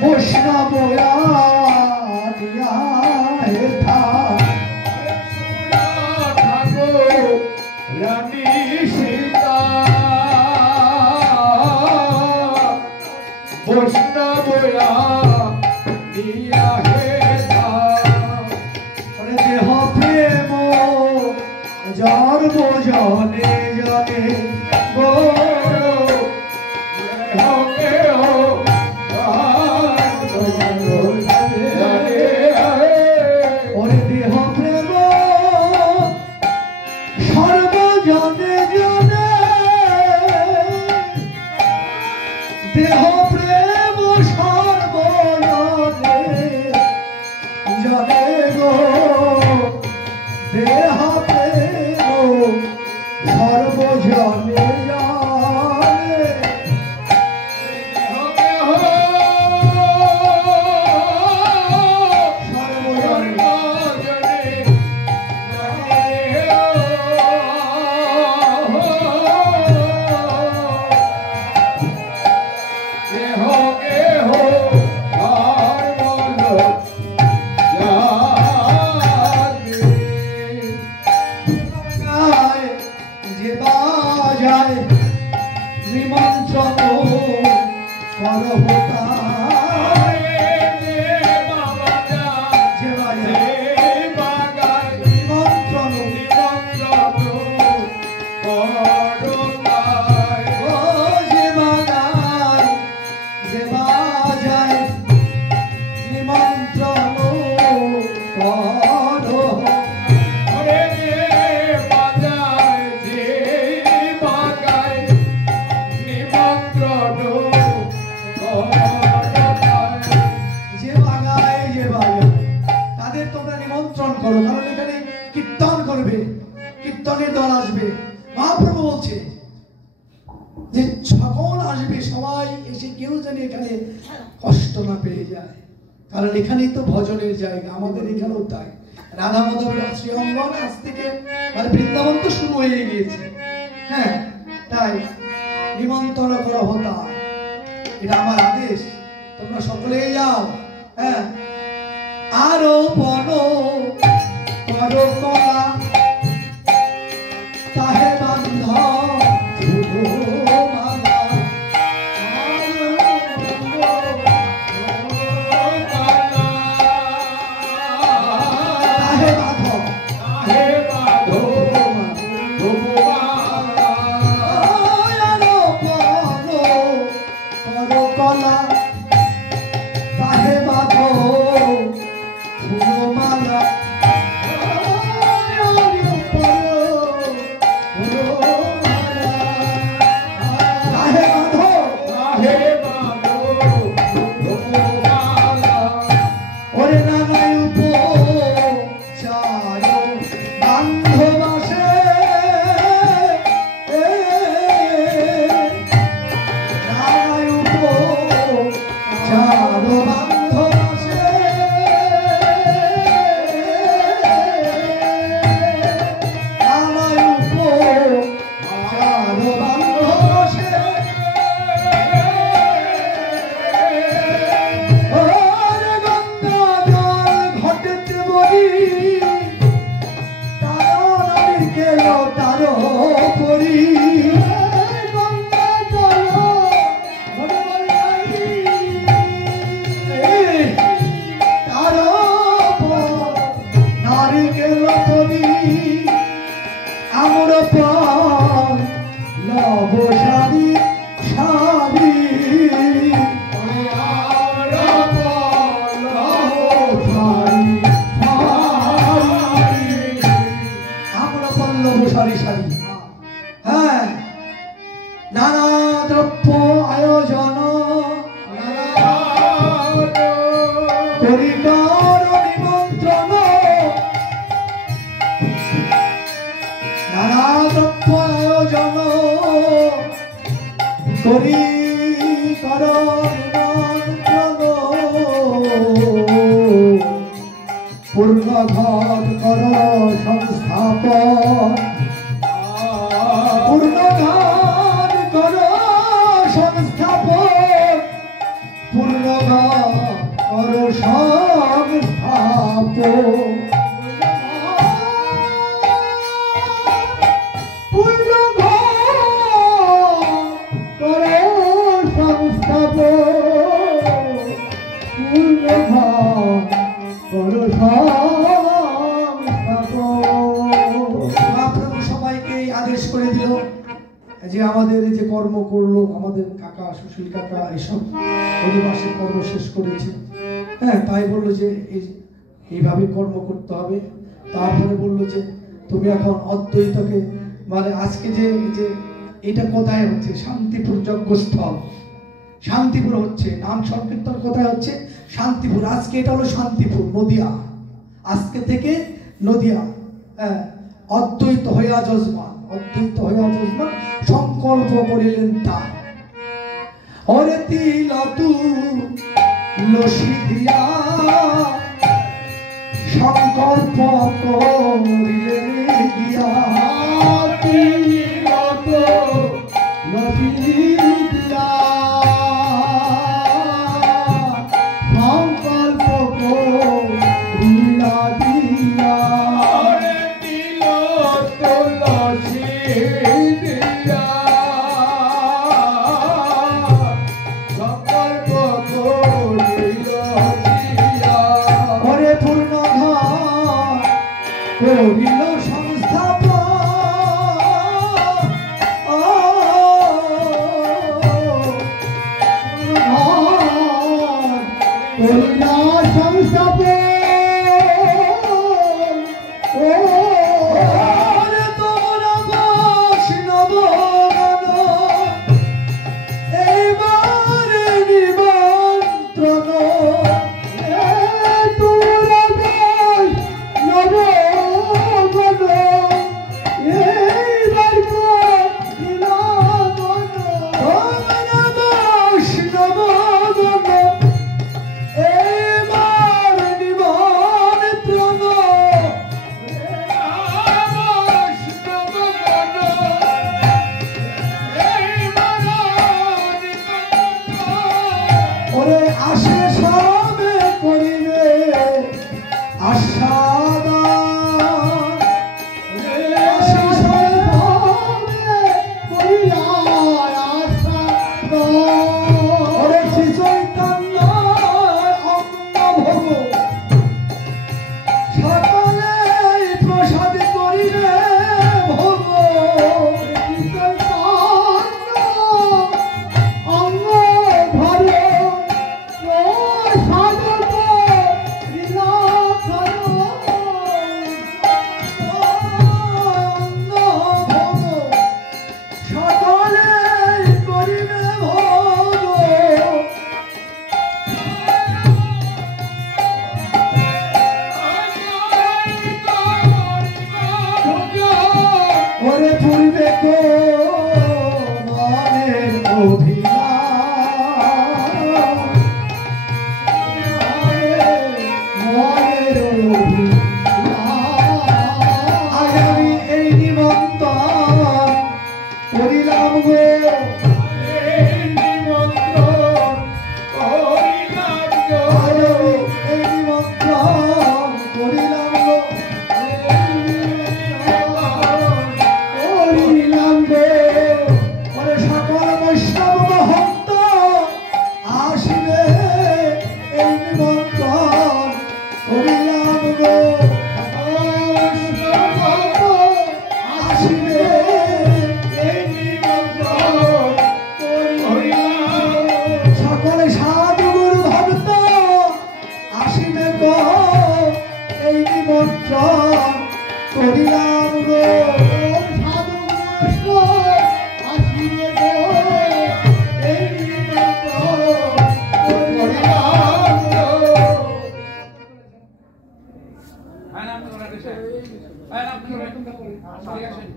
বৈষ্ণব রানী সীতা বৈষ্ণব দেহ প্রেম যার বোঝনে জানে গো দেহ প্রেম সর্বজনে জানে দেহ প্রেম সর্বজনে জানে গো দেহ প্রেম সর্বজনে কীর্তনের দল আসবে। মহাপ্রভু বলছে যে সকল আসবে, সবাই এসে কেউ যেন এখানে কষ্ট না পেয়ে যায়, কারণ এখানেই তো ভজনের জায়গা। আমাদের এখানেও তাই, রাধা মাধবের শ্রীঅঙ্গন আজ থেকে মানে বৃন্দাবন তো শুরু হয়ে গিয়েছে। হ্যাঁ, তাই নিমন্ত্রণ করা হতা, এটা আমার আদেশ, তোমরা সকলেই যাও। হ্যাঁ, আরো বলো করো কলা তাহে বান্ধ पूर्णघात कर संस्थापन पूर्णघात कर संस्थापन पूर्णघात মহাপ্রভু সবাইকে আদেশ করে দিল যে আমাদের যে কর্ম করলো, আমাদের কাকা সুশীল কাকা এসব অধিবাসের কর্ম শেষ করেছে, হ্যাঁ, তাই বললো যে এইভাবে কর্ম করতে হবে। তারপরে বললো যে তুমি এখন অদ্বৈতকে, মানে আজকে যে যে এটা কোথায় হচ্ছে, শান্তিপুর যজ্ঞস্থল, শান্তিপুর হচ্ছে, নাম সংকীর্তন কোথায় হচ্ছে, শান্তিপুর। আজকে এটা হলো শান্তিপুর, নদিয়া, আজকে থেকে নদিয়া। হ্যাঁ, অদ্বৈত হইয়া যজমান, অদ্বৈত হইয়া যজমান সংকল্প করিলেন তার। ওরে তিলতু লসি দিয়া সংকল্প করিলেন গিয়া, তিলতু লসি দিয়া সংকল্প করিলা দিয়া। করিল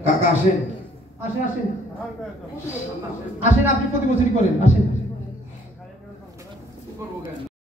কাকা আসেন, আসেন আসেন আসেন, আপনি প্রতি বছরই করেন, আসেন।